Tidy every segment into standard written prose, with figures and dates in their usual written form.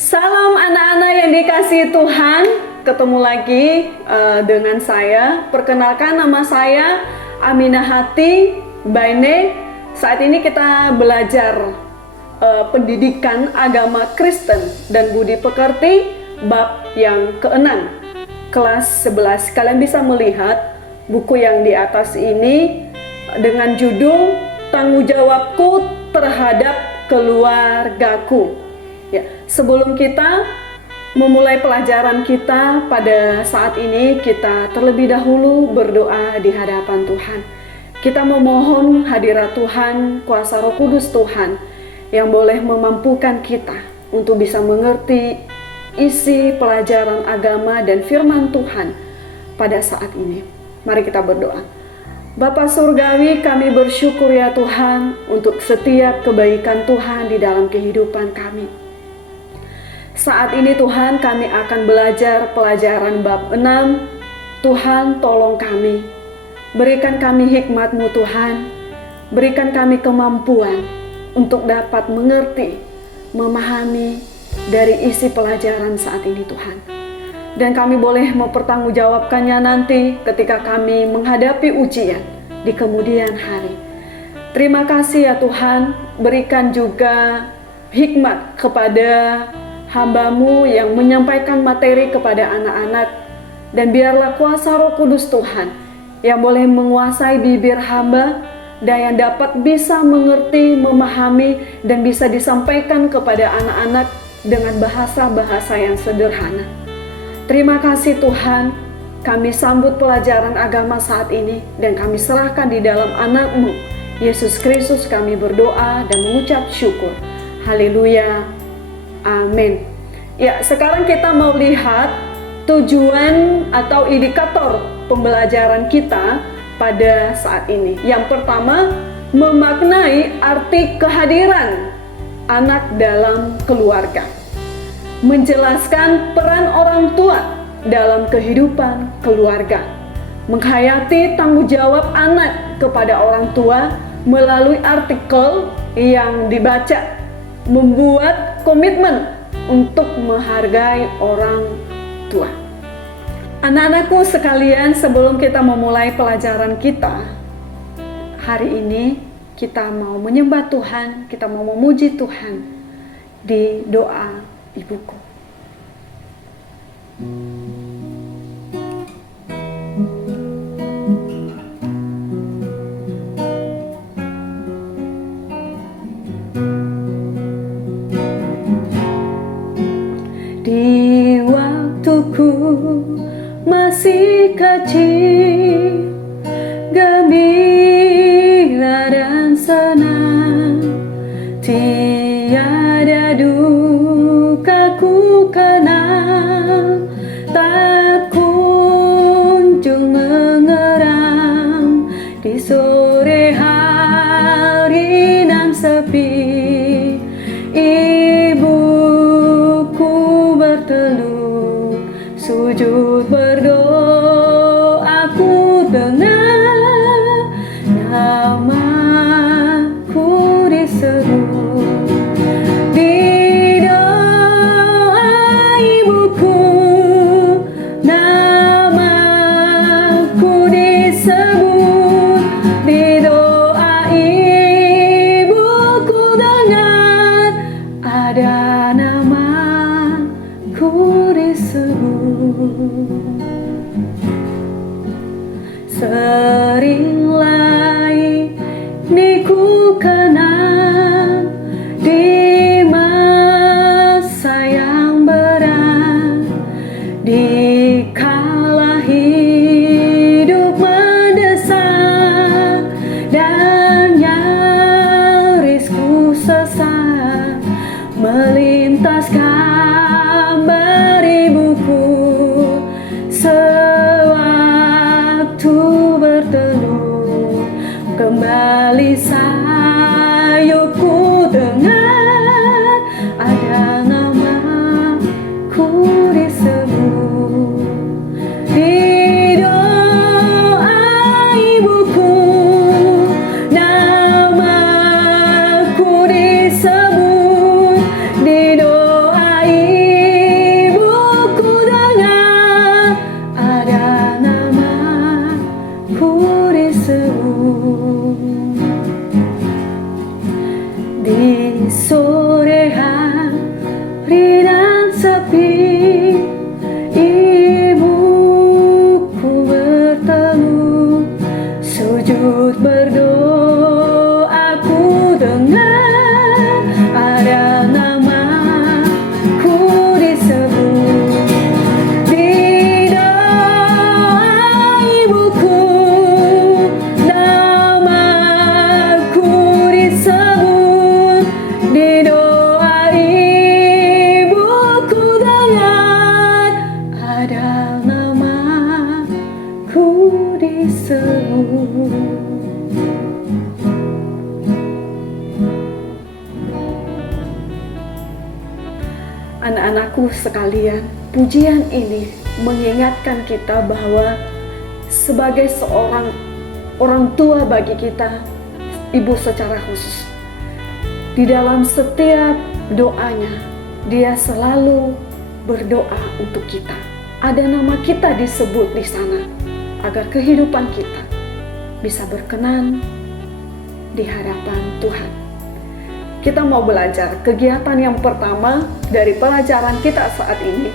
Salam anak-anak yang dikasihi Tuhan, ketemu lagi dengan saya. Perkenalkan, nama saya Aminah Hati Baine. Saat ini kita belajar pendidikan agama Kristen dan budi pekerti bab yang ke-6, kelas 11. Kalian bisa melihat buku yang di atas ini dengan judul Tanggung Jawabku Terhadap Keluargaku. Ya, sebelum kita memulai pelajaran kita pada saat ini, kita terlebih dahulu berdoa di hadapan Tuhan. Kita memohon hadirat Tuhan, kuasa Roh Kudus Tuhan yang boleh memampukan kita untuk bisa mengerti isi pelajaran agama dan firman Tuhan pada saat ini. Mari kita berdoa. Bapa Surgawi, kami bersyukur ya Tuhan untuk setiap kebaikan Tuhan di dalam kehidupan kami. Saat ini Tuhan, kami akan belajar pelajaran bab 6. Tuhan, tolong kami. Berikan kami hikmat-Mu Tuhan. Berikan kami kemampuan untuk dapat mengerti, memahami dari isi pelajaran saat ini Tuhan. Dan kami boleh mempertanggungjawabkannya nanti ketika kami menghadapi ujian di kemudian hari. Terima kasih ya Tuhan, berikan juga hikmat kepada hamba-Mu yang menyampaikan materi kepada anak-anak, dan biarlah kuasa Roh Kudus Tuhan yang boleh menguasai bibir hamba dan yang dapat bisa mengerti, memahami, dan bisa disampaikan kepada anak-anak dengan bahasa-bahasa yang sederhana. Terima kasih Tuhan, kami sambut pelajaran agama saat ini dan kami serahkan di dalam anak-Mu Yesus Kristus. Kami berdoa dan mengucap syukur. Haleluya. Amin. Ya, sekarang kita mau lihat tujuan atau indikator pembelajaran kita pada saat ini. Yang pertama, memaknai arti kehadiran anak dalam keluarga. Menjelaskan peran orang tua dalam kehidupan keluarga. Menghayati tanggung jawab anak kepada orang tua melalui artikel yang dibaca. Membuat komitmen untuk menghargai orang tua. Anak-anakku sekalian, sebelum kita memulai pelajaran kita hari ini, kita mau menyembah Tuhan, kita mau memuji Tuhan di doa ibuku. Di waktuku masih kecil, gembira dan senang, tiada duka ku kenal, tak kunjung mengeram di sore hari nan sepi. Sujud berdoa, ku dengar namaku disebut. Di doa ibuku, namaku disebut. Di doa ibuku dengar ada namaku disebut. Seringlah ini ku kenal di masa yang berat, di kala hidup mendesak dan nyaris ku sesat, melintas gambar ibuku sewaktu berteduh. Kembali sayupku dengar ada namaku disebut. Di doa ibuku, namaku disebut. Di doa dan sepi, ibuku berteduh, sujud berdoa ku dengar, ada namaku disebut. Di doa ibuku, namaku disebut. Di doa ibuku dengar, ada namaku disebut. Anak-anakku sekalian, pujian ini mengingatkan kita bahwa sebagai seorang orang tua bagi kita, ibu secara khusus, di dalam setiap doanya, dia selalu berdoa untuk kita. Ada nama kita disebut di sana, agar kehidupan kita bisa berkenan di hadapan Tuhan. Kita mau belajar kegiatan yang pertama dari pelajaran kita saat ini.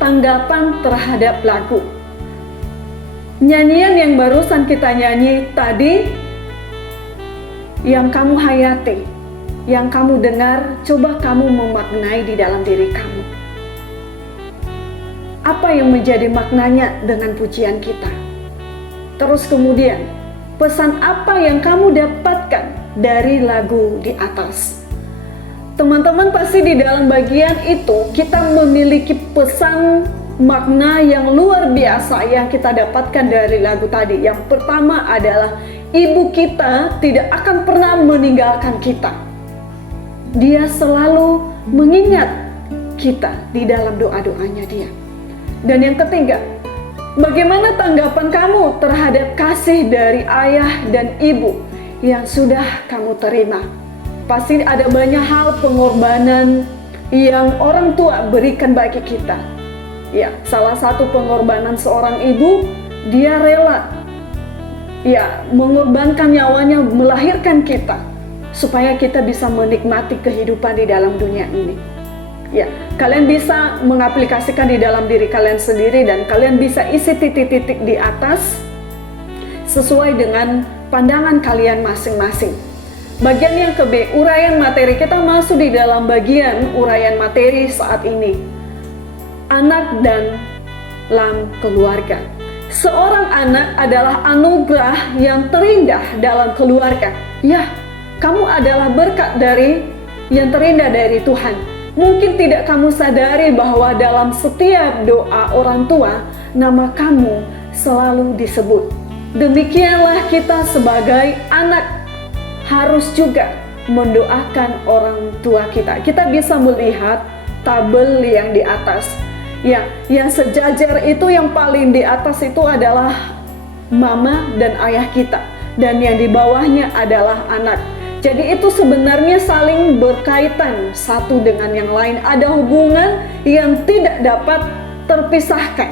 Tanggapan terhadap lagu. Nyanyian yang barusan kita nyanyi tadi, yang kamu hayati, yang kamu dengar, coba kamu memaknai di dalam diri kamu. Apa yang menjadi maknanya dengan pujian kita? Terus kemudian, pesan apa yang kamu dapatkan dari lagu di atas? Teman-teman, pasti di dalam bagian itu kita memiliki pesan makna yang luar biasa yang kita dapatkan dari lagu tadi. Yang pertama adalah ibu kita tidak akan pernah meninggalkan kita. Dia selalu mengingat kita di dalam doa-doanya dia. Dan yang ketiga, bagaimana tanggapan kamu terhadap kasih dari ayah dan ibu yang sudah kamu terima? Pasti ada banyak hal pengorbanan yang orang tua berikan bagi kita. Ya, salah satu pengorbanan seorang ibu, dia rela mengorbankan nyawanya melahirkan kita supaya kita bisa menikmati kehidupan di dalam dunia ini. Ya, kalian bisa mengaplikasikan di dalam diri kalian sendiri dan kalian bisa isi titik-titik di atas sesuai dengan pandangan kalian masing-masing. Bagian yang ke B, uraian materi. Kita masuk di dalam bagian uraian materi saat ini. Anak dan dalam keluarga. Seorang anak adalah anugerah yang terindah dalam keluarga. Ya, kamu adalah berkat yang terindah dari Tuhan. Mungkin tidak kamu sadari bahwa dalam setiap doa orang tua, nama kamu selalu disebut. Demikianlah kita sebagai anak harus juga mendoakan orang tua kita. Kita bisa melihat tabel yang di atas. Ya, yang sejajar itu yang paling di atas itu adalah mama dan ayah kita. Dan yang di bawahnya adalah anak. Jadi itu sebenarnya saling berkaitan satu dengan yang lain. Ada hubungan yang tidak dapat terpisahkan.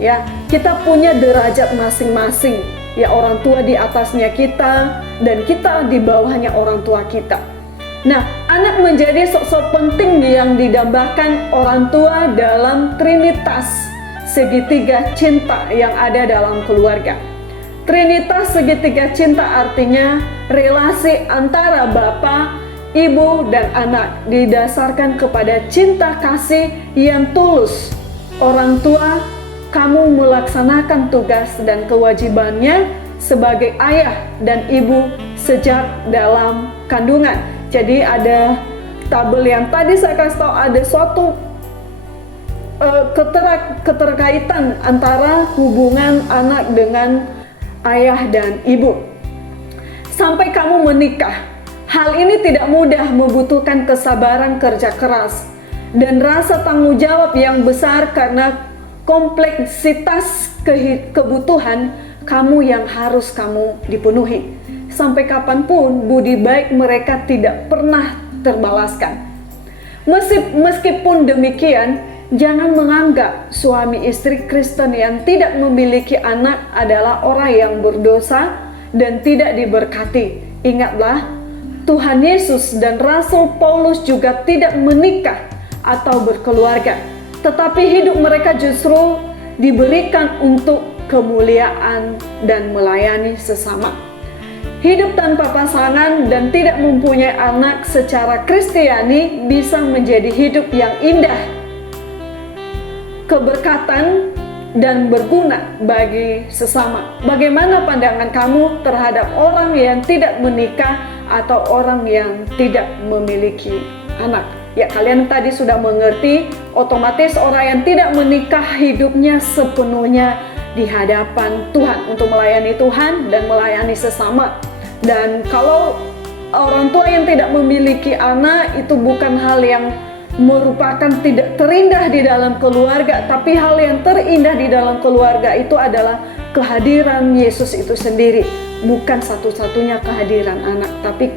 Ya, kita punya derajat masing-masing. Ya, orang tua di atasnya kita dan kita di bawahnya orang tua kita. Nah, anak menjadi sosok penting yang didambakan orang tua dalam trinitas segitiga cinta yang ada dalam keluarga. Trinitas segitiga cinta artinya relasi antara bapa, ibu, dan anak didasarkan kepada cinta kasih yang tulus. Orang tua, kamu melaksanakan tugas dan kewajibannya sebagai ayah dan ibu sejak dalam kandungan. Jadi ada tabel yang tadi saya kasih tahu, ada suatu keterkaitan antara hubungan anak dengan ayah dan ibu. Sampai kamu menikah, hal ini tidak mudah, membutuhkan kesabaran, kerja keras, dan rasa tanggung jawab yang besar karena kompleksitas kebutuhan kamu yang harus kamu dipenuhi. Sampai kapanpun budi baik mereka tidak pernah terbalaskan. Meskipun demikian, jangan menganggap suami istri Kristen yang tidak memiliki anak adalah orang yang berdosa dan tidak diberkati. Ingatlah, Tuhan Yesus dan Rasul Paulus juga tidak menikah atau berkeluarga, tetapi hidup mereka justru diberikan untuk kemuliaan dan melayani sesama. Hidup tanpa pasangan dan tidak mempunyai anak secara Kristiani bisa menjadi hidup yang indah, keberkatan, dan berguna bagi sesama. Bagaimana pandangan kamu terhadap orang yang tidak menikah atau orang yang tidak memiliki anak? Ya, kalian tadi sudah mengerti, otomatis orang yang tidak menikah hidupnya sepenuhnya di hadapan Tuhan untuk melayani Tuhan dan melayani sesama. Dan kalau orang tua yang tidak memiliki anak, itu bukan hal yang merupakan tidak terindah di dalam keluarga, tapi hal yang terindah di dalam keluarga itu adalah kehadiran Yesus itu sendiri. Bukan satu-satunya kehadiran anak, tapi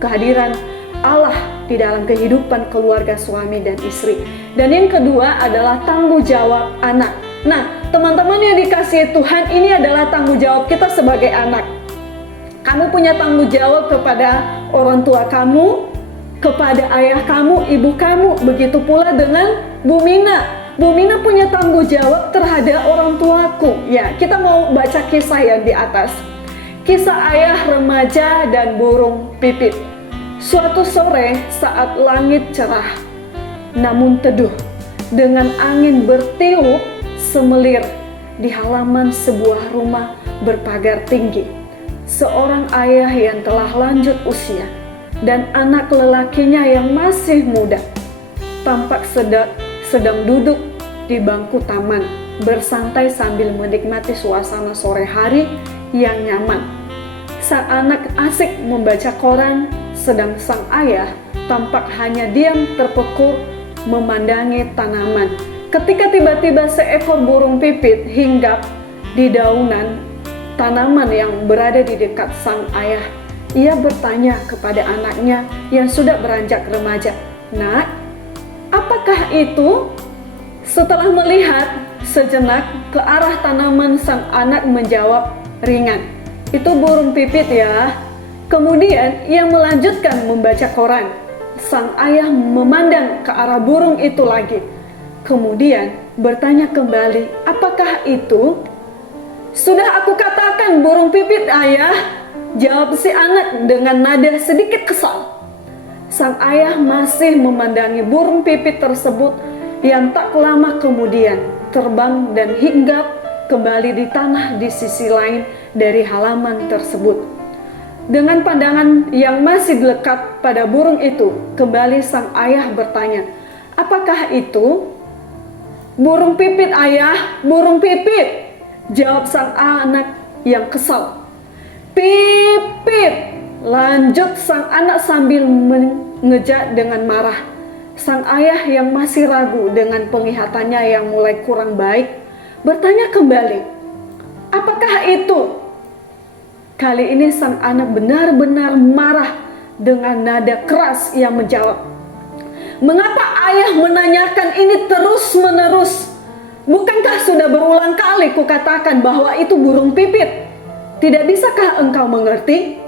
kehadiran Allah di dalam kehidupan keluarga suami dan istri. Dan yang kedua adalah tanggung jawab anak. Nah, teman-teman yang dikasihi Tuhan, ini adalah tanggung jawab kita sebagai anak. Kamu punya tanggung jawab kepada orang tua kamu, kepada ayah kamu, ibu kamu. Begitu pula dengan Bu Mina. Bu Mina punya tanggung jawab terhadap orang tuaku. Ya, kita mau baca kisah yang di atas. Kisah ayah, remaja, dan burung pipit. Suatu sore saat langit cerah, namun teduh, dengan angin bertiup semelir di halaman sebuah rumah berpagar tinggi, seorang ayah yang telah lanjut usia dan anak lelakinya yang masih muda tampak sedang duduk di bangku taman, bersantai sambil menikmati suasana sore hari yang nyaman. Sang anak asik membaca koran, sedang sang ayah tampak hanya diam terpekur memandangi tanaman. Ketika tiba-tiba seekor burung pipit hinggap di daunan tanaman yang berada di dekat sang ayah. Ia bertanya kepada anaknya yang sudah beranjak remaja, "Nak, apakah itu?" Setelah melihat sejenak ke arah tanaman, sang anak menjawab ringan, "Itu burung pipit ya." Kemudian ia melanjutkan membaca koran. Sang ayah memandang ke arah burung itu lagi. Kemudian bertanya kembali, "Apakah itu?" "Sudah aku katakan burung pipit, ayah," jawab si anak dengan nada sedikit kesal. Sang ayah masih memandangi burung pipit tersebut yang tak lama kemudian terbang dan hinggap kembali di tanah di sisi lain dari halaman tersebut. Dengan pandangan yang masih lekat pada burung itu, kembali sang ayah bertanya, "Apakah itu?" "Burung pipit, ayah, burung pipit," jawab sang anak yang kesal. "Pipit," lanjut sang anak sambil mengejak dengan marah. Sang ayah yang masih ragu dengan penglihatannya yang mulai kurang baik bertanya kembali, "Apakah itu?" Kali ini sang anak benar-benar marah dengan nada keras. Ia menjawab, "Mengapa ayah menanyakan ini terus-menerus? Bukankah sudah berulang kali kukatakan bahwa itu burung pipit? Tidak bisakah engkau mengerti?"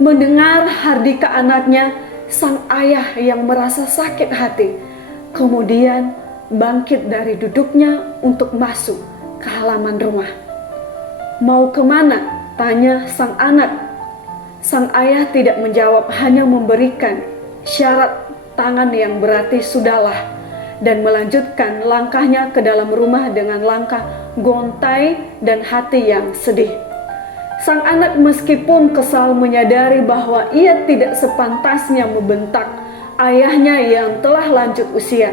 Mendengar hardika anaknya, sang ayah yang merasa sakit hati kemudian bangkit dari duduknya untuk masuk ke halaman rumah. "Mau kemana?" tanya sang anak. Sang ayah tidak menjawab, hanya memberikan syarat tangan yang berarti sudahlah, dan melanjutkan langkahnya ke dalam rumah dengan langkah gontai dan hati yang sedih. Sang anak meskipun kesal menyadari bahwa ia tidak sepantasnya membentak ayahnya yang telah lanjut usia.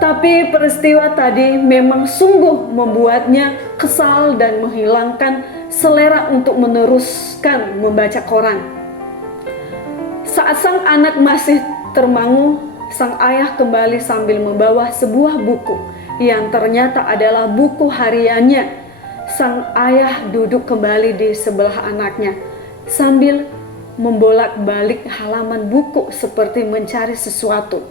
Tapi peristiwa tadi memang sungguh membuatnya kesal dan menghilangkan selera untuk meneruskan membaca koran. Saat sang anak masih termangu, sang ayah kembali sambil membawa sebuah buku yang ternyata adalah buku hariannya. Sang ayah duduk kembali di sebelah anaknya sambil membolak-balik halaman buku seperti mencari sesuatu.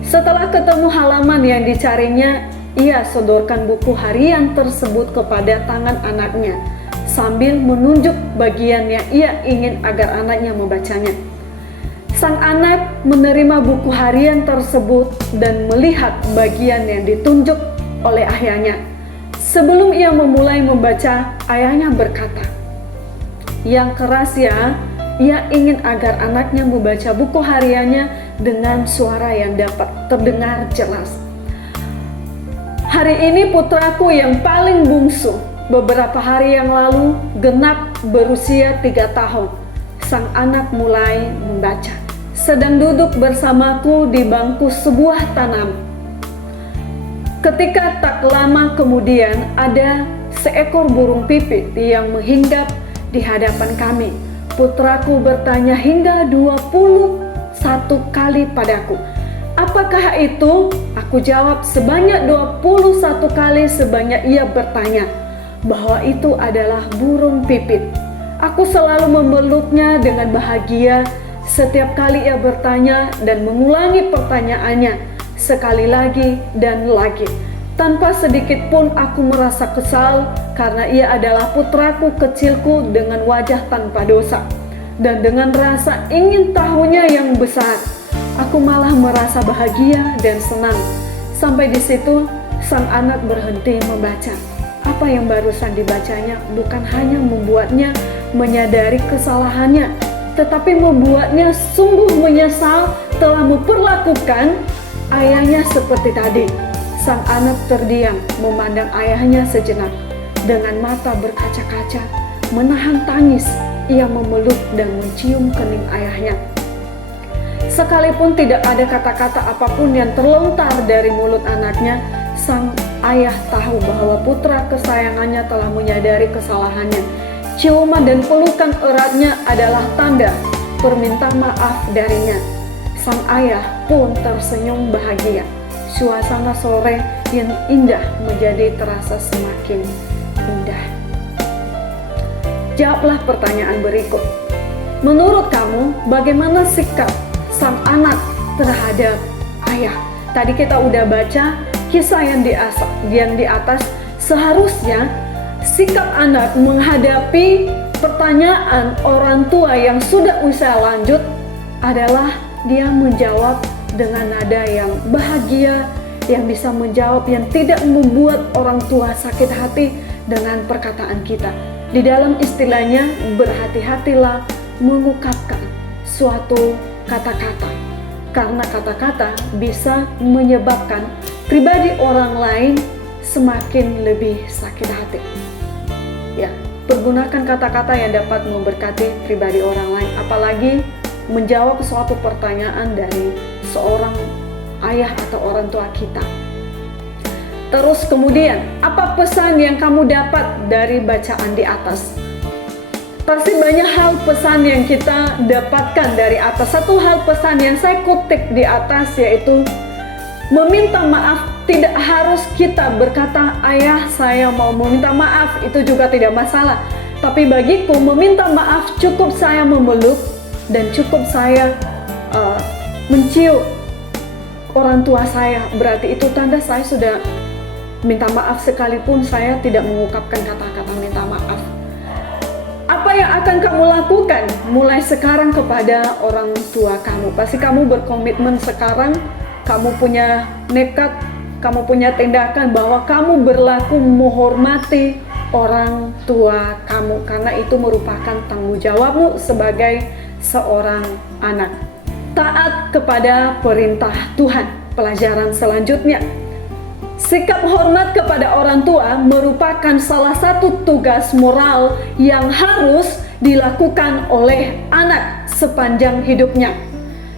Setelah ketemu halaman yang dicarinya, ia sodorkan buku harian tersebut kepada tangan anaknya sambil menunjuk bagian yang ia ingin agar anaknya membacanya. Sang anak menerima buku harian tersebut dan melihat bagian yang ditunjuk oleh ayahnya. Sebelum ia memulai membaca, ayahnya berkata, "Yang keras ya, ia ingin agar anaknya membaca buku hariannya dengan suara yang dapat terdengar jelas. Hari ini putraku yang paling bungsu, beberapa hari yang lalu genap berusia 3 tahun. Sang anak mulai membaca, sedang duduk bersamaku di bangku sebuah tanam. Ketika tak lama kemudian ada seekor burung pipit yang menghinggap di hadapan kami. Putraku bertanya hingga 21 kali padaku, 'Apakah itu?' Aku jawab sebanyak 21 kali sebanyak ia bertanya, bahwa itu adalah burung pipit. Aku selalu memeluknya dengan bahagia setiap kali ia bertanya dan mengulangi pertanyaannya sekali lagi dan lagi. Tanpa sedikit pun aku merasa kesal karena ia adalah putraku kecilku dengan wajah tanpa dosa. Dan dengan rasa ingin tahunya yang besar, aku malah merasa bahagia dan senang." Sampai di situ sang anak berhenti membaca. Apa yang barusan dibacanya bukan hanya membuatnya menyadari kesalahannya, tetapi membuatnya sungguh menyesal telah memperlakukan ayahnya seperti tadi. Sang anak terdiam memandang ayahnya sejenak. Dengan mata berkaca-kaca, menahan tangis, ia memeluk dan mencium kening ayahnya. Sekalipun tidak ada kata-kata apapun yang terlontar dari mulut anaknya, sang ayah tahu bahwa putra kesayangannya telah menyadari kesalahannya. Ciuman dan pelukan eratnya adalah tanda permintaan maaf darinya. Sang ayah pun tersenyum bahagia. Suasana sore yang indah menjadi terasa semakin indah. Jawablah pertanyaan berikut. Menurut kamu, bagaimana sikap sang anak terhadap ayah? Tadi kita udah baca kisah yang di atas. Seharusnya sikap anak menghadapi pertanyaan orang tua yang sudah usia lanjut adalah dia menjawab dengan nada yang bahagia, yang bisa menjawab, yang tidak membuat orang tua sakit hati dengan perkataan kita. Di dalam istilahnya, berhati-hatilah mengungkapkan suatu kata-kata, karena kata-kata bisa menyebabkan pribadi orang lain semakin lebih sakit hati. Ya, pergunakan kata-kata yang dapat memberkati pribadi orang lain, apalagi menjawab suatu pertanyaan dari seorang ayah atau orang tua kita. Terus kemudian, apa pesan yang kamu dapat dari bacaan di atas? Pasti banyak hal pesan yang kita dapatkan dari atas. Satu hal pesan yang saya kutip di atas yaitu meminta maaf. Tidak harus kita berkata, "Ayah, saya mau meminta maaf," itu juga tidak masalah. Tapi bagiku meminta maaf cukup saya memeluk dan cukup saya mencium orang tua saya. Berarti itu tanda saya sudah minta maaf, sekalipun saya tidak mengungkapkan kata-kata minta maaf. Apa yang akan kamu lakukan mulai sekarang kepada orang tua kamu? Pasti kamu berkomitmen sekarang, kamu punya nekat, kamu punya tindakan bahwa kamu berlaku menghormati orang tua kamu, karena itu merupakan tanggung jawabmu sebagai seorang anak. Taat kepada perintah Tuhan. Pelajaran selanjutnya, sikap hormat kepada orang tua merupakan salah satu tugas moral yang harus dilakukan oleh anak sepanjang hidupnya.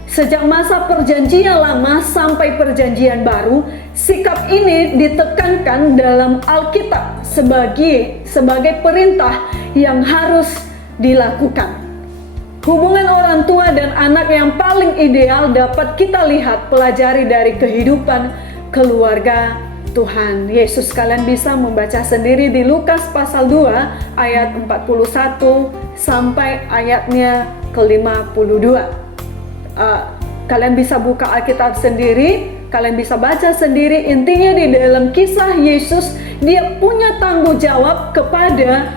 Sejak masa perjanjian lama sampai perjanjian baru, sikap ini ditekankan dalam Alkitab sebagai perintah yang harus dilakukan. Hubungan orang tua dan anak yang paling ideal dapat kita lihat pelajari dari kehidupan keluarga Tuhan Yesus. Kalian bisa membaca sendiri di Lukas pasal 2 ayat 41 sampai ayatnya ke-52. Kalian bisa buka Alkitab sendiri, kalian bisa baca sendiri. Intinya di dalam kisah Yesus, dia punya tanggung jawab kepada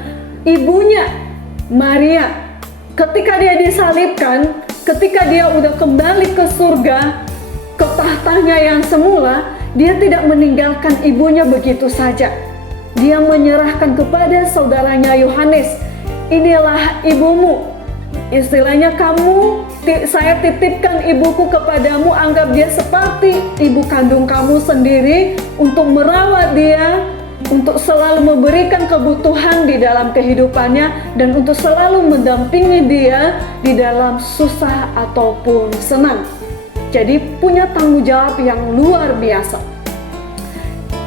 ibunya Maria. Ketika dia disalibkan, ketika dia udah kembali ke surga, ke tahtanya yang semula, dia tidak meninggalkan ibunya begitu saja. Dia menyerahkan kepada saudaranya Yohanes, inilah ibumu. Istilahnya, saya titipkan ibuku kepadamu, anggap dia seperti ibu kandung kamu sendiri, untuk merawat dia, untuk selalu memberikan kebutuhan di dalam kehidupannya, dan untuk selalu mendampingi dia di dalam susah ataupun senang. Jadi punya tanggung jawab yang luar biasa.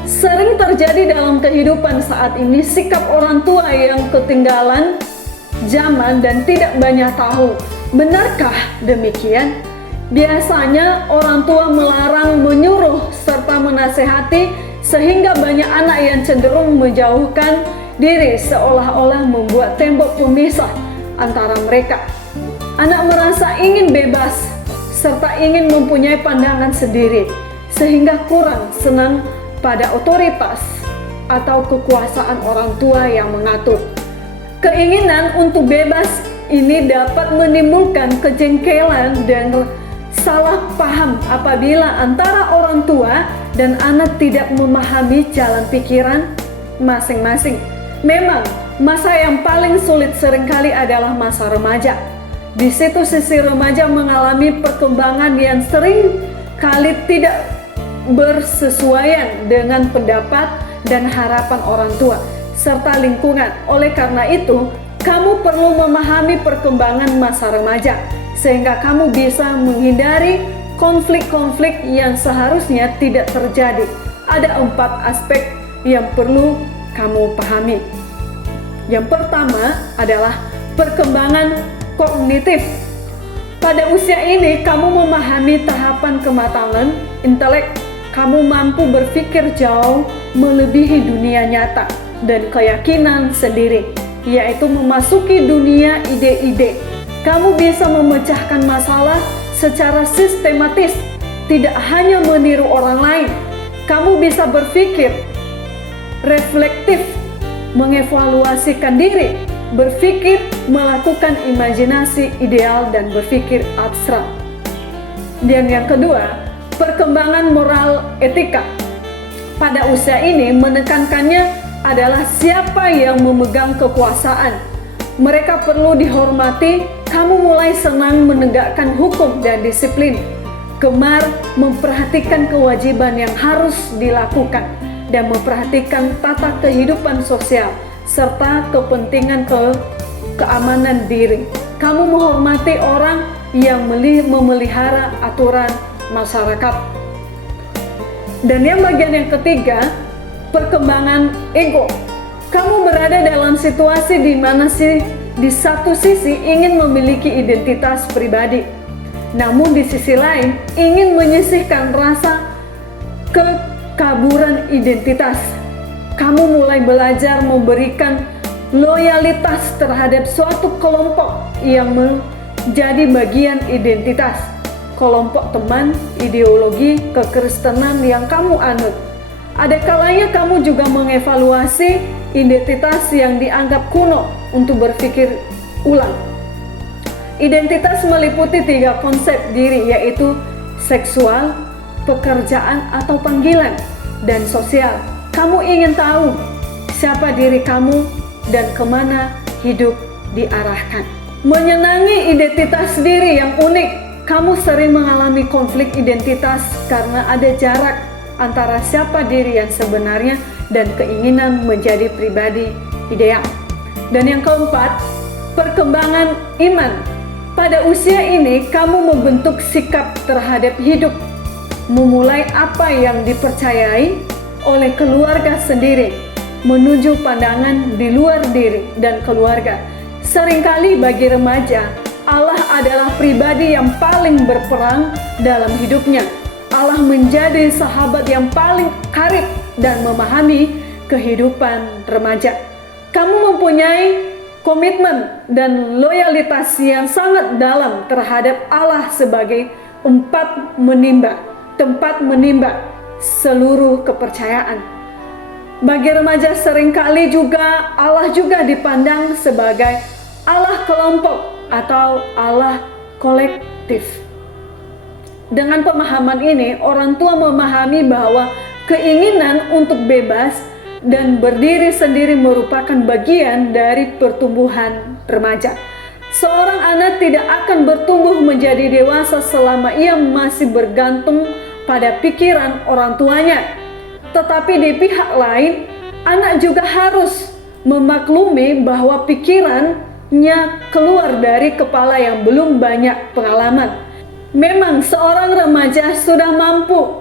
Sering terjadi dalam kehidupan saat ini sikap orang tua yang ketinggalan zaman dan tidak banyak tahu. Benarkah demikian? Biasanya orang tua melarang, menyuruh, serta menasehati, sehingga banyak anak yang cenderung menjauhkan diri, seolah-olah membuat tembok pemisah antara mereka. Anak merasa ingin bebas serta ingin mempunyai pandangan sendiri, sehingga kurang senang pada otoritas atau kekuasaan orang tua yang mengatur. Keinginan untuk bebas ini dapat menimbulkan kejengkelan dan salah paham apabila antara orang tua dan anak tidak memahami jalan pikiran masing-masing. Memang masa yang paling sulit seringkali adalah masa remaja. Di situ sisi remaja mengalami perkembangan yang sering kali tidak bersesuaian dengan pendapat dan harapan orang tua serta lingkungan. Oleh karena itu, kamu perlu memahami perkembangan masa remaja sehingga kamu bisa menghindari konflik-konflik yang seharusnya tidak terjadi. Ada 4 aspek yang perlu kamu pahami. Yang pertama adalah perkembangan kognitif. Pada usia ini, kamu memahami tahapan kematangan intelek. Kamu mampu berpikir jauh melebihi dunia nyata dan keyakinan sendiri, yaitu memasuki dunia ide-ide. Kamu bisa memecahkan masalah secara sistematis, tidak hanya meniru orang lain. Kamu bisa berpikir reflektif, mengevaluasikan diri, berpikir, melakukan imajinasi ideal, dan berpikir abstrak. Dan yang kedua, perkembangan moral etika. Pada usia ini menekankannya adalah siapa yang memegang kekuasaan. Mereka perlu dihormati. Kamu mulai senang menegakkan hukum dan disiplin, gemar memperhatikan kewajiban yang harus dilakukan, dan memperhatikan tata kehidupan sosial serta kepentingan keamanan diri. Kamu menghormati orang yang memelihara aturan masyarakat. Dan yang bagian yang ketiga, perkembangan ego. Kamu berada dalam situasi di mana di satu sisi ingin memiliki identitas pribadi, namun di sisi lain ingin menyisihkan rasa kekaburan identitas. Kamu mulai belajar memberikan loyalitas terhadap suatu kelompok yang menjadi bagian identitas, kelompok teman, ideologi, kekristenan yang kamu anut. Ada kalanya kamu juga mengevaluasi identitas yang dianggap kuno untuk berpikir ulang. Identitas meliputi 3 konsep diri, yaitu seksual, pekerjaan atau panggilan, dan sosial. Kamu ingin tahu siapa diri kamu dan kemana hidup diarahkan. Menyenangi identitas diri yang unik. Kamu sering mengalami konflik identitas karena ada jarak antara siapa diri yang sebenarnya dan keinginan menjadi pribadi ideal. Dan yang keempat, perkembangan iman. Pada usia ini, kamu membentuk sikap terhadap hidup, memulai apa yang dipercayai oleh keluarga sendiri, menuju pandangan di luar diri dan keluarga. Seringkali bagi remaja, Allah adalah pribadi yang paling berperan dalam hidupnya. Allah menjadi sahabat yang paling karib dan memahami kehidupan remaja. Kamu mempunyai komitmen dan loyalitas yang sangat dalam terhadap Allah sebagai tempat menimba seluruh kepercayaan. Bagi remaja seringkali juga Allah juga dipandang sebagai Allah kelompok atau Allah kolektif. Dengan pemahaman ini, orang tua memahami bahwa keinginan untuk bebas dan berdiri sendiri merupakan bagian dari pertumbuhan remaja. Seorang anak tidak akan bertumbuh menjadi dewasa selama ia masih bergantung pada pikiran orang tuanya. Tetapi di pihak lain, anak juga harus memaklumi bahwa pikirannya keluar dari kepala yang belum banyak pengalaman. Memang seorang remaja sudah mampu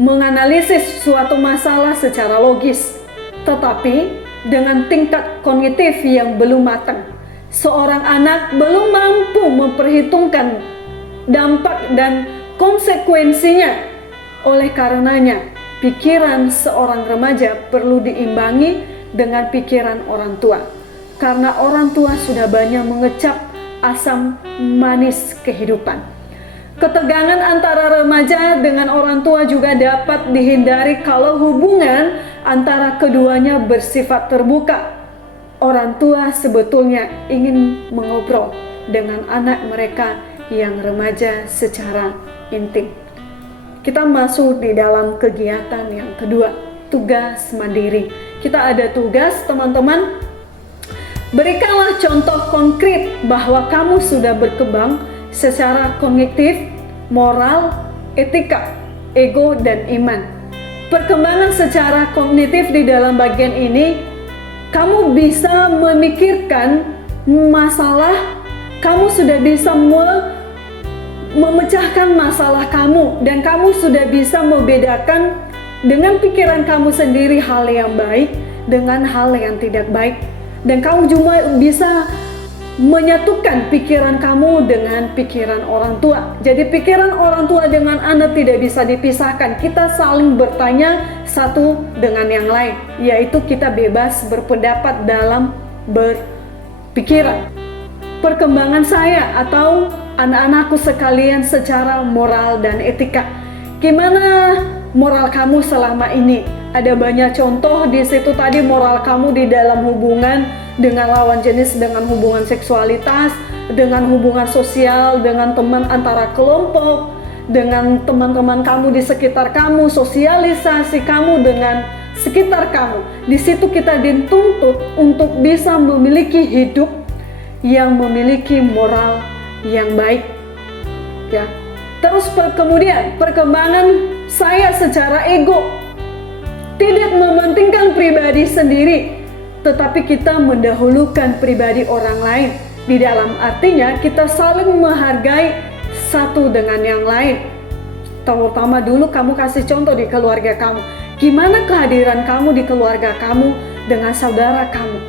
menganalisis suatu masalah secara logis, tetapi dengan tingkat kognitif yang belum matang. Seorang anak belum mampu memperhitungkan dampak dan konsekuensinya. Oleh karenanya, pikiran seorang remaja perlu diimbangi dengan pikiran orang tua, karena orang tua sudah banyak mengecap asam manis kehidupan. Ketegangan antara remaja dengan orang tua juga dapat dihindari kalau hubungan antara keduanya bersifat terbuka. Orang tua sebetulnya ingin mengobrol dengan anak mereka yang remaja secara intim. Kita masuk di dalam kegiatan yang kedua, tugas mandiri. Kita ada tugas, teman-teman. Berikanlah contoh konkret bahwa kamu sudah berkembang secara kognitif, moral, etika, ego, dan iman. Perkembangan secara kognitif di dalam bagian ini, kamu bisa memikirkan masalah, kamu sudah bisa memecahkan masalah kamu, dan kamu sudah bisa membedakan dengan pikiran kamu sendiri hal yang baik dengan hal yang tidak baik. Dan kamu juga bisa menyatukan pikiran kamu dengan pikiran orang tua. Jadi pikiran orang tua dengan anak tidak bisa dipisahkan. Kita saling bertanya satu dengan yang lain, yaitu kita bebas berpendapat dalam berpikiran. Perkembangan saya atau anak-anakku sekalian secara moral dan etika. Gimana moral kamu selama ini? Ada banyak contoh di situ tadi, moral kamu di dalam hubungan dengan lawan jenis, dengan hubungan seksualitas, dengan hubungan sosial, dengan teman antara kelompok, dengan teman-teman kamu di sekitar kamu, sosialisasi kamu dengan sekitar kamu. Di situ kita dituntut untuk bisa memiliki hidup yang memiliki moral yang baik. Ya. Terus kemudian perkembangan saya secara ego, tidak mementingkan pribadi sendiri, tetapi kita mendahulukan pribadi orang lain. Di dalam artinya kita saling menghargai satu dengan yang lain. Terutama dulu kamu kasih contoh di keluarga kamu. Gimana kehadiran kamu di keluarga kamu dengan saudara kamu?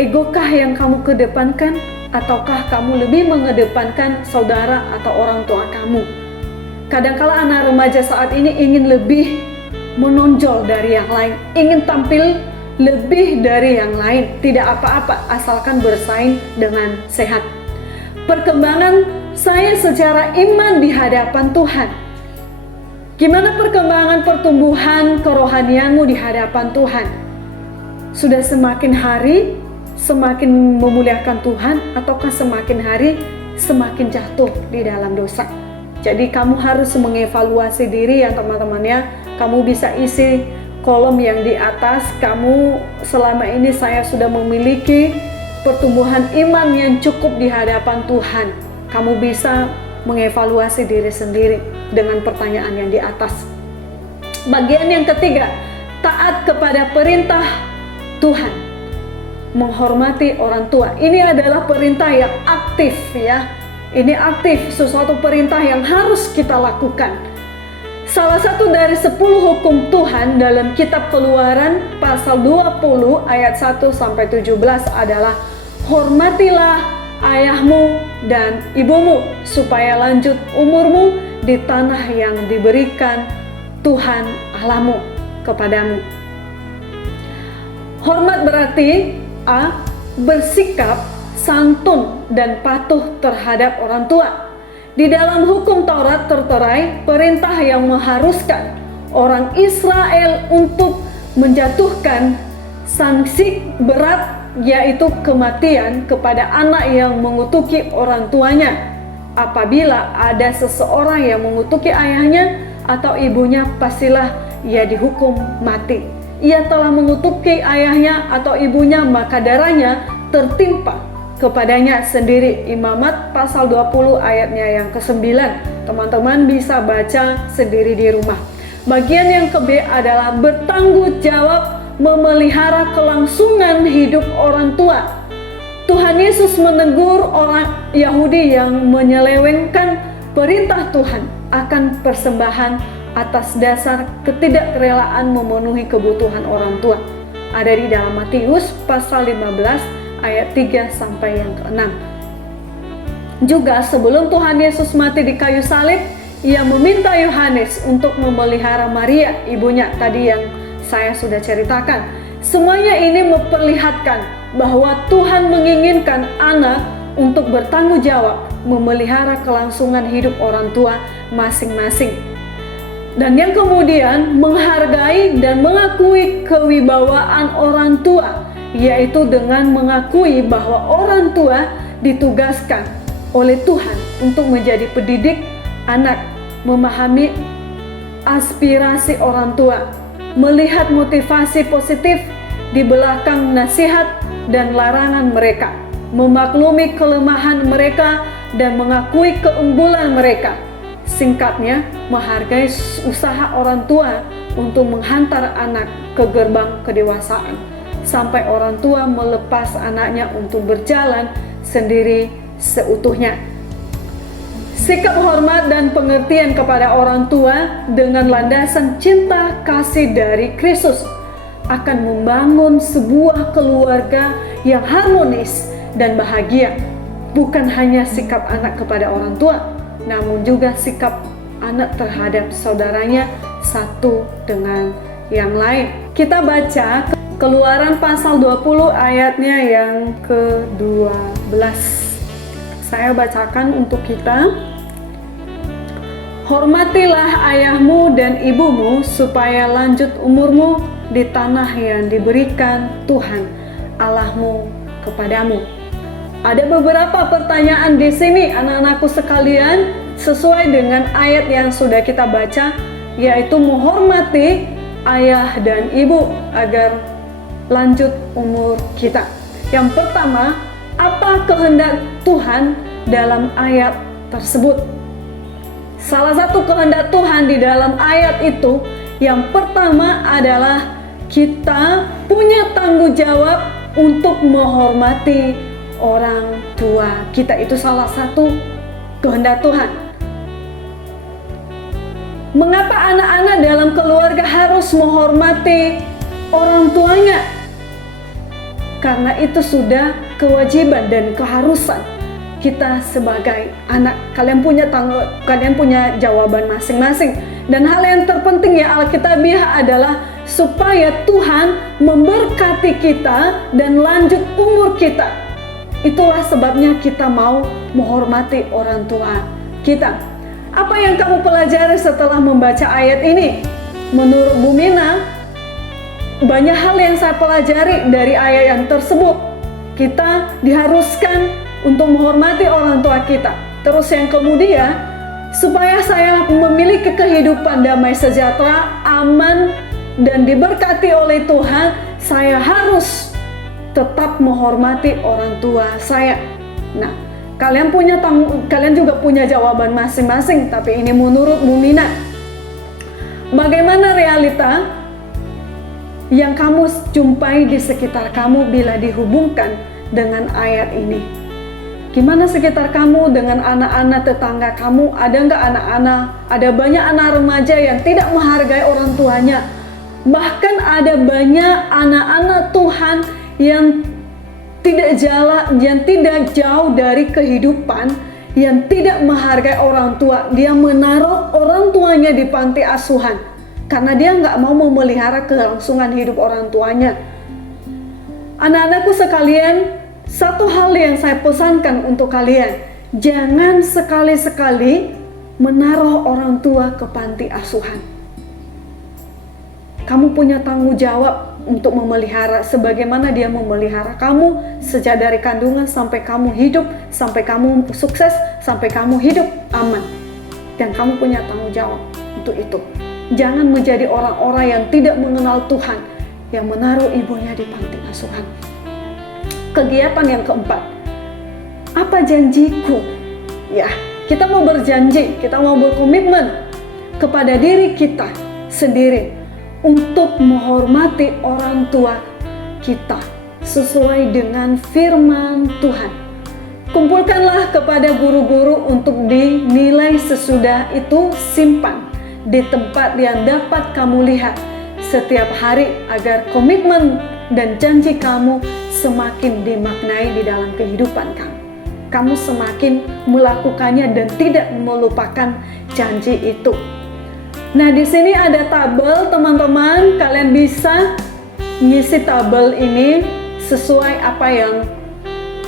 Egokah yang kamu kedepankan, ataukah kamu lebih mengedepankan saudara atau orang tua kamu? Kadangkala anak remaja saat ini ingin lebih menonjol dari yang lain, ingin tampil lebih dari yang lain. Tidak apa-apa asalkan bersaing dengan sehat. Perkembangan saya secara iman di hadapan Tuhan. Gimana perkembangan pertumbuhan kerohanianmu di hadapan Tuhan? Sudah semakin hari semakin memuliakan Tuhan, ataukah semakin hari semakin jatuh di dalam dosa? Jadi kamu harus mengevaluasi diri ya teman-teman ya. Kamu bisa isi kolom yang di atas, kamu selama ini saya sudah memiliki pertumbuhan iman yang cukup di hadapan Tuhan. Kamu bisa mengevaluasi diri sendiri dengan pertanyaan yang di atas. Bagian yang ketiga, taat kepada perintah Tuhan, menghormati orang tua. Ini adalah perintah yang aktif ya. Ini aktif, sesuatu perintah yang harus kita lakukan. Salah satu dari 10 hukum Tuhan dalam kitab Keluaran pasal 20 ayat 1 sampai 17 adalah hormatilah ayahmu dan ibumu supaya lanjut umurmu di tanah yang diberikan Tuhan Allahmu kepadamu. Hormat berarti A. Bersikap santun dan patuh terhadap orang tua. Di dalam hukum Taurat tertera perintah yang mengharuskan orang Israel untuk menjatuhkan sanksi berat, yaitu kematian kepada anak yang mengutuki orang tuanya. apabila ada seseorang yang mengutuki ayahnya atau ibunya, pastilah ia dihukum mati. Ia telah mengutuki ayahnya atau ibunya, maka darahnya tertimpa kepadanya sendiri. Imamat pasal 20 ayatnya yang ke-9. Teman-teman bisa baca sendiri di rumah. Bagian yang ke-B adalah bertanggung jawab memelihara kelangsungan hidup orang tua. Tuhan Yesus menegur orang Yahudi yang menyelewengkan perintah Tuhan akan persembahan atas dasar ketidakrelaan memenuhi kebutuhan orang tua. Ada di dalam Matius pasal 15 ayat 3 sampai yang ke-6. Juga sebelum Tuhan Yesus mati di kayu salib, ia meminta Yohanes untuk memelihara Maria, ibunya tadi yang saya sudah ceritakan. Semuanya ini memperlihatkan bahwa Tuhan menginginkan anak untuk bertanggung jawab memelihara kelangsungan hidup orang tua masing-masing. Dan yang kemudian menghargai dan mengakui kewibawaan orang tua, yaitu dengan mengakui bahwa orang tua ditugaskan oleh Tuhan untuk menjadi pendidik anak, memahami aspirasi orang tua, melihat motivasi positif di belakang nasihat dan larangan mereka, memaklumi kelemahan mereka dan mengakui keunggulan mereka. Singkatnya, menghargai usaha orang tua untuk menghantar anak ke gerbang kedewasaan, sampai orang tua melepas anaknya untuk berjalan sendiri seutuhnya. Sikap hormat dan pengertian kepada orang tua dengan landasan cinta kasih dari Kristus akan membangun sebuah keluarga yang harmonis dan bahagia. Bukan hanya sikap anak kepada orang tua, namun juga sikap anak terhadap saudaranya satu dengan yang lain. Kita baca Keluaran pasal 20 ayatnya yang ke-12. Saya bacakan untuk kita. Hormatilah ayahmu dan ibumu supaya lanjut umurmu di tanah yang diberikan Tuhan Allahmu kepadamu. Ada beberapa pertanyaan di sini anak-anakku sekalian sesuai dengan ayat yang sudah kita baca, yaitu menghormati ayah dan ibu agar lanjut umur kita. Yang pertama, apa kehendak Tuhan dalam ayat tersebut? Salah satu kehendak Tuhan di dalam ayat itu yang pertama adalah kita punya tanggung jawab untuk menghormati orang tua kita. Itu salah satu kehendak Tuhan. Mengapa anak-anak dalam keluarga harus menghormati orang tuanya? Karena itu sudah kewajiban dan keharusan kita sebagai anak. Kalian punya jawaban masing-masing. Dan hal yang terpenting ya Alkitabiah adalah supaya Tuhan memberkati kita dan lanjut umur kita. Itulah sebabnya kita mau menghormati orang tua kita. Apa yang kamu pelajari setelah membaca ayat ini? Menurut Bu Mina, banyak hal yang saya pelajari dari ayat yang tersebut. Kita diharuskan untuk menghormati orang tua kita. Terus yang kemudian, supaya saya memiliki kehidupan damai sejahtera, aman, dan diberkati oleh Tuhan, saya harus tetap menghormati orang tua saya. Nah, kalian juga punya jawaban masing-masing, tapi ini menurut Bu Mina. Bagaimana realita yang kamu jumpai di sekitar kamu bila dihubungkan dengan ayat ini? Gimana sekitar kamu dengan anak-anak tetangga kamu? Ada nggak anak-anak? Ada banyak anak remaja yang tidak menghargai orang tuanya. Bahkan ada banyak anak-anak Tuhan yang tidak jauh dari kehidupan, yang tidak menghargai orang tua. Dia menaruh orang tuanya di panti asuhan karena dia nggak mau memelihara kelangsungan hidup orang tuanya. Anak-anakku sekalian, satu hal yang saya pesankan untuk kalian, jangan sekali-sekali menaruh orang tua ke panti asuhan. Kamu punya tanggung jawab untuk memelihara sebagaimana Dia memelihara kamu sejak dari kandungan sampai kamu hidup, sampai kamu sukses, sampai kamu hidup aman. Dan kamu punya tanggung jawab untuk itu. Jangan menjadi orang-orang yang tidak mengenal Tuhan, yang menaruh ibunya di panti asuhan. Kegiatan yang keempat, apa janjiku? Ya, kita mau berjanji, kita mau berkomitmen kepada diri kita sendiri untuk menghormati orang tua kita sesuai dengan firman Tuhan. Kumpulkanlah kepada guru-guru untuk dinilai, sesudah itu simpan di tempat yang dapat kamu lihat setiap hari agar komitmen dan janji kamu semakin dimaknai di dalam kehidupan kamu. Kamu semakin melakukannya dan tidak melupakan janji itu. Nah, di sini ada tabel, teman-teman. Kalian bisa ngisi tabel ini sesuai apa yang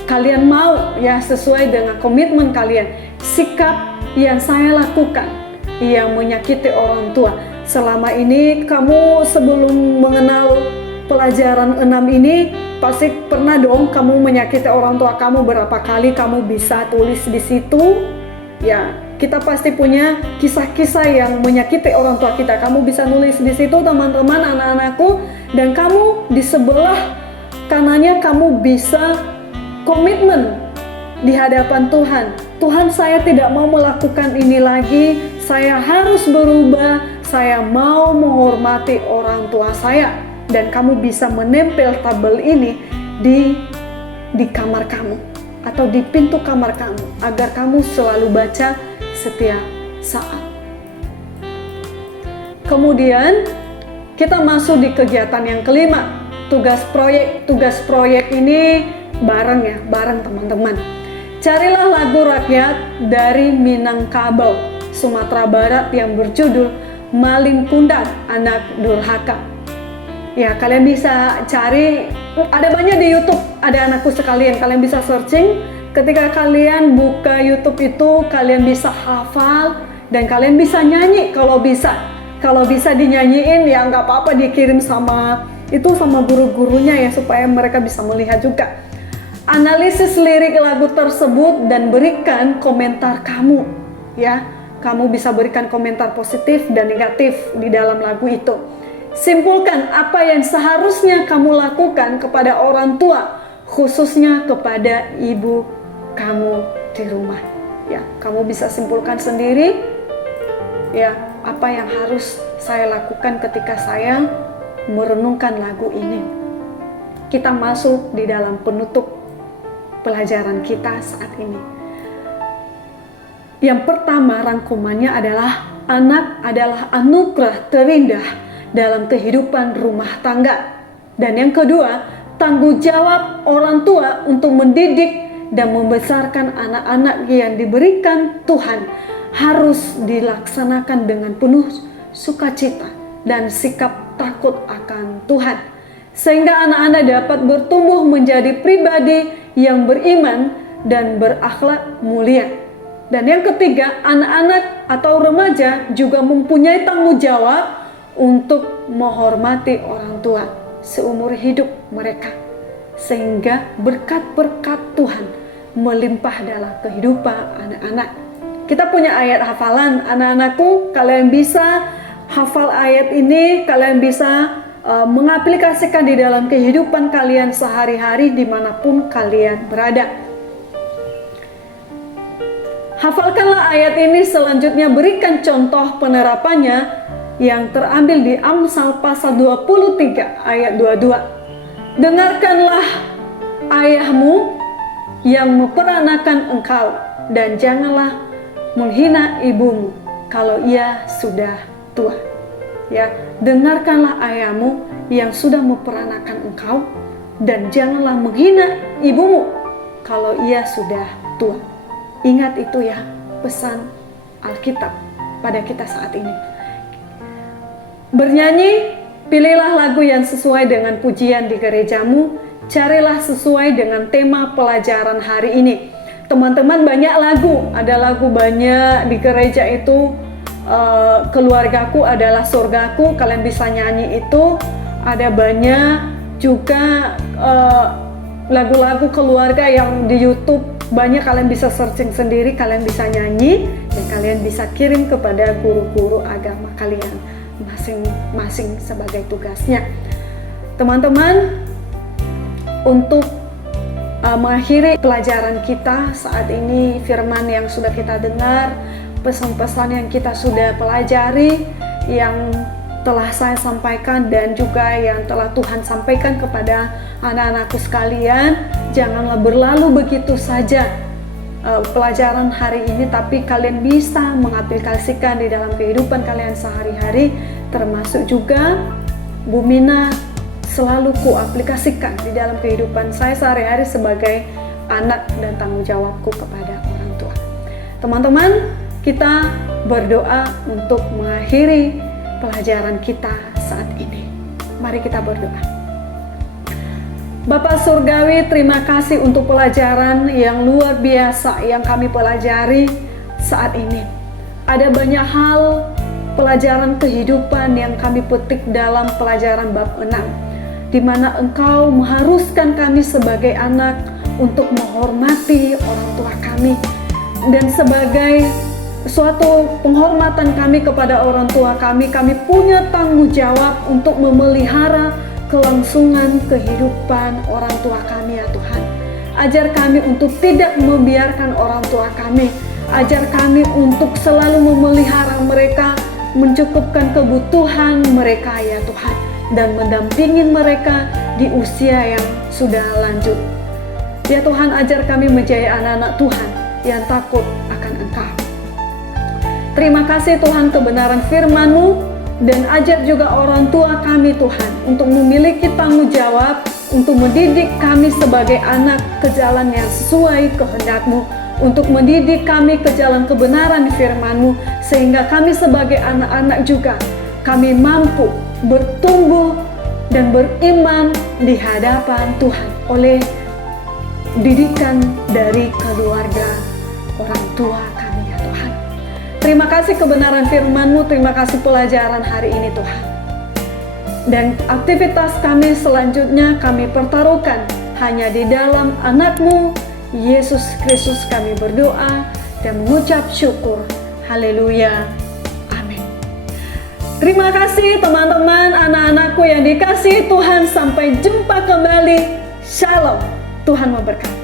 kalian mau, ya, sesuai dengan komitmen kalian. Sikap yang saya lakukan yang menyakiti orang tua. Selama ini kamu sebelum mengenal pelajaran 6 ini pasti pernah dong kamu menyakiti orang tua kamu. Berapa kali kamu bisa tulis di situ? Ya, kita pasti punya kisah-kisah yang menyakiti orang tua kita. Kamu bisa nulis di situ, teman-teman, anak-anakku, dan kamu di sebelah kanannya kamu bisa komitmen di hadapan Tuhan. Tuhan, saya tidak mau melakukan ini lagi. Saya harus berubah. Saya mau menghormati orang tua saya. Dan kamu bisa menempel tabel ini di kamar kamu atau di pintu kamar kamu agar kamu selalu baca setiap saat. Kemudian kita masuk di kegiatan yang kelima, tugas proyek. Tugas proyek ini bareng teman-teman. Carilah lagu rakyat dari Minangkabau, Sumatera Barat yang berjudul Malin Kundang Anak Durhaka. Ya, kalian bisa cari, ada banyak di YouTube, ada anakku sekalian, kalian bisa searching. Ketika kalian buka YouTube itu, kalian bisa hafal dan kalian bisa nyanyi kalau bisa. Kalau bisa dinyanyiin ya nggak apa-apa, dikirim sama guru-gurunya ya supaya mereka bisa melihat juga. Analisis lirik lagu tersebut dan berikan komentar kamu, ya. Kamu bisa berikan komentar positif dan negatif di dalam lagu itu. Simpulkan apa yang seharusnya kamu lakukan kepada orang tua, khususnya kepada ibu kamu di rumah. Ya, kamu bisa simpulkan sendiri. Ya, apa yang harus saya lakukan ketika saya merenungkan lagu ini. Kita masuk di dalam penutup pelajaran kita saat ini. Yang pertama rangkumannya adalah anak adalah anugerah terindah dalam kehidupan rumah tangga. Dan yang kedua, tanggung jawab orang tua untuk mendidik dan membesarkan anak-anak yang diberikan Tuhan harus dilaksanakan dengan penuh sukacita dan sikap takut akan Tuhan, sehingga anak-anak dapat bertumbuh menjadi pribadi yang beriman dan berakhlak mulia. Dan yang ketiga, anak-anak atau remaja juga mempunyai tanggung jawab untuk menghormati orang tua seumur hidup mereka, sehingga berkat-berkat Tuhan melimpah dalam kehidupan anak-anak. Kita punya ayat hafalan, anak-anakku, kalian bisa hafal ayat ini, kalian bisa mengaplikasikan di dalam kehidupan kalian sehari-hari dimanapun kalian berada. Hafalkanlah ayat ini, selanjutnya berikan contoh penerapannya yang terambil di Amsal pasal 23 ayat 22. Dengarkanlah ayahmu yang memperanakan engkau, dan janganlah menghina ibumu kalau ia sudah tua. Ya, dengarkanlah ayahmu yang sudah memperanakan engkau, dan janganlah menghina ibumu kalau ia sudah tua. Ingat itu ya, pesan Alkitab pada kita saat ini. Bernyanyi, pilihlah lagu yang sesuai dengan pujian di gerejamu, carilah sesuai dengan tema pelajaran hari ini. Teman-teman, banyak lagu, ada lagu banyak di gereja itu. Keluargaku adalah surgaku, kalian bisa nyanyi itu. ada banyak juga lagu-lagu keluarga yang di YouTube, banyak. Kalian bisa searching sendiri, kalian bisa nyanyi, dan kalian bisa kirim kepada guru-guru agama kalian masing-masing sebagai tugasnya. Teman-teman, untuk mengakhiri pelajaran kita saat ini, firman yang sudah kita dengar, pesan-pesan yang kita sudah pelajari, yang telah saya sampaikan dan juga yang telah Tuhan sampaikan kepada anak-anakku sekalian, janganlah berlalu begitu saja pelajaran hari ini, tapi kalian bisa mengaplikasikan di dalam kehidupan kalian sehari-hari, termasuk juga Bu Mina selalu kuaplikasikan di dalam kehidupan saya sehari-hari sebagai anak dan tanggung jawabku kepada orang tua. Teman-teman, kita berdoa untuk mengakhiri pelajaran kita saat ini. Mari kita berdoa. Bapak Surgawi, terima kasih untuk pelajaran yang luar biasa yang kami pelajari saat ini. Ada banyak hal pelajaran kehidupan yang kami petik dalam pelajaran bab 6, di mana Engkau mengharuskan kami sebagai anak untuk menghormati orang tua kami, dan sebagai suatu penghormatan kami kepada orang tua kami, kami punya tanggung jawab untuk memelihara kelangsungan kehidupan orang tua kami, ya Tuhan. Ajar kami untuk tidak membiarkan orang tua kami, ajar kami untuk selalu memelihara mereka, mencukupkan kebutuhan mereka, ya Tuhan, dan mendampingi mereka di usia yang sudah lanjut. Ya Tuhan, ajar kami menjadi anak-anak Tuhan yang takut akan Engkau. Terima kasih Tuhan kebenaran firman-Mu, dan ajar juga orang tua kami Tuhan untuk memiliki tanggung jawab untuk mendidik kami sebagai anak ke jalan yang sesuai kehendak-Mu, untuk mendidik kami ke jalan kebenaran firman-Mu, sehingga kami sebagai anak-anak juga kami mampu bertumbuh dan beriman di hadapan Tuhan oleh didikan dari keluarga orang tua kami, ya Tuhan. Terima kasih kebenaran firman-Mu, terima kasih pelajaran hari ini Tuhan. Dan aktivitas kami selanjutnya kami pertaruhkan hanya di dalam anak-Mu, Yesus Kristus kami berdoa dan mengucap syukur. Haleluya. Terima kasih teman-teman, anak-anakku yang dikasihi Tuhan. Sampai jumpa kembali. Shalom. Tuhan memberkati.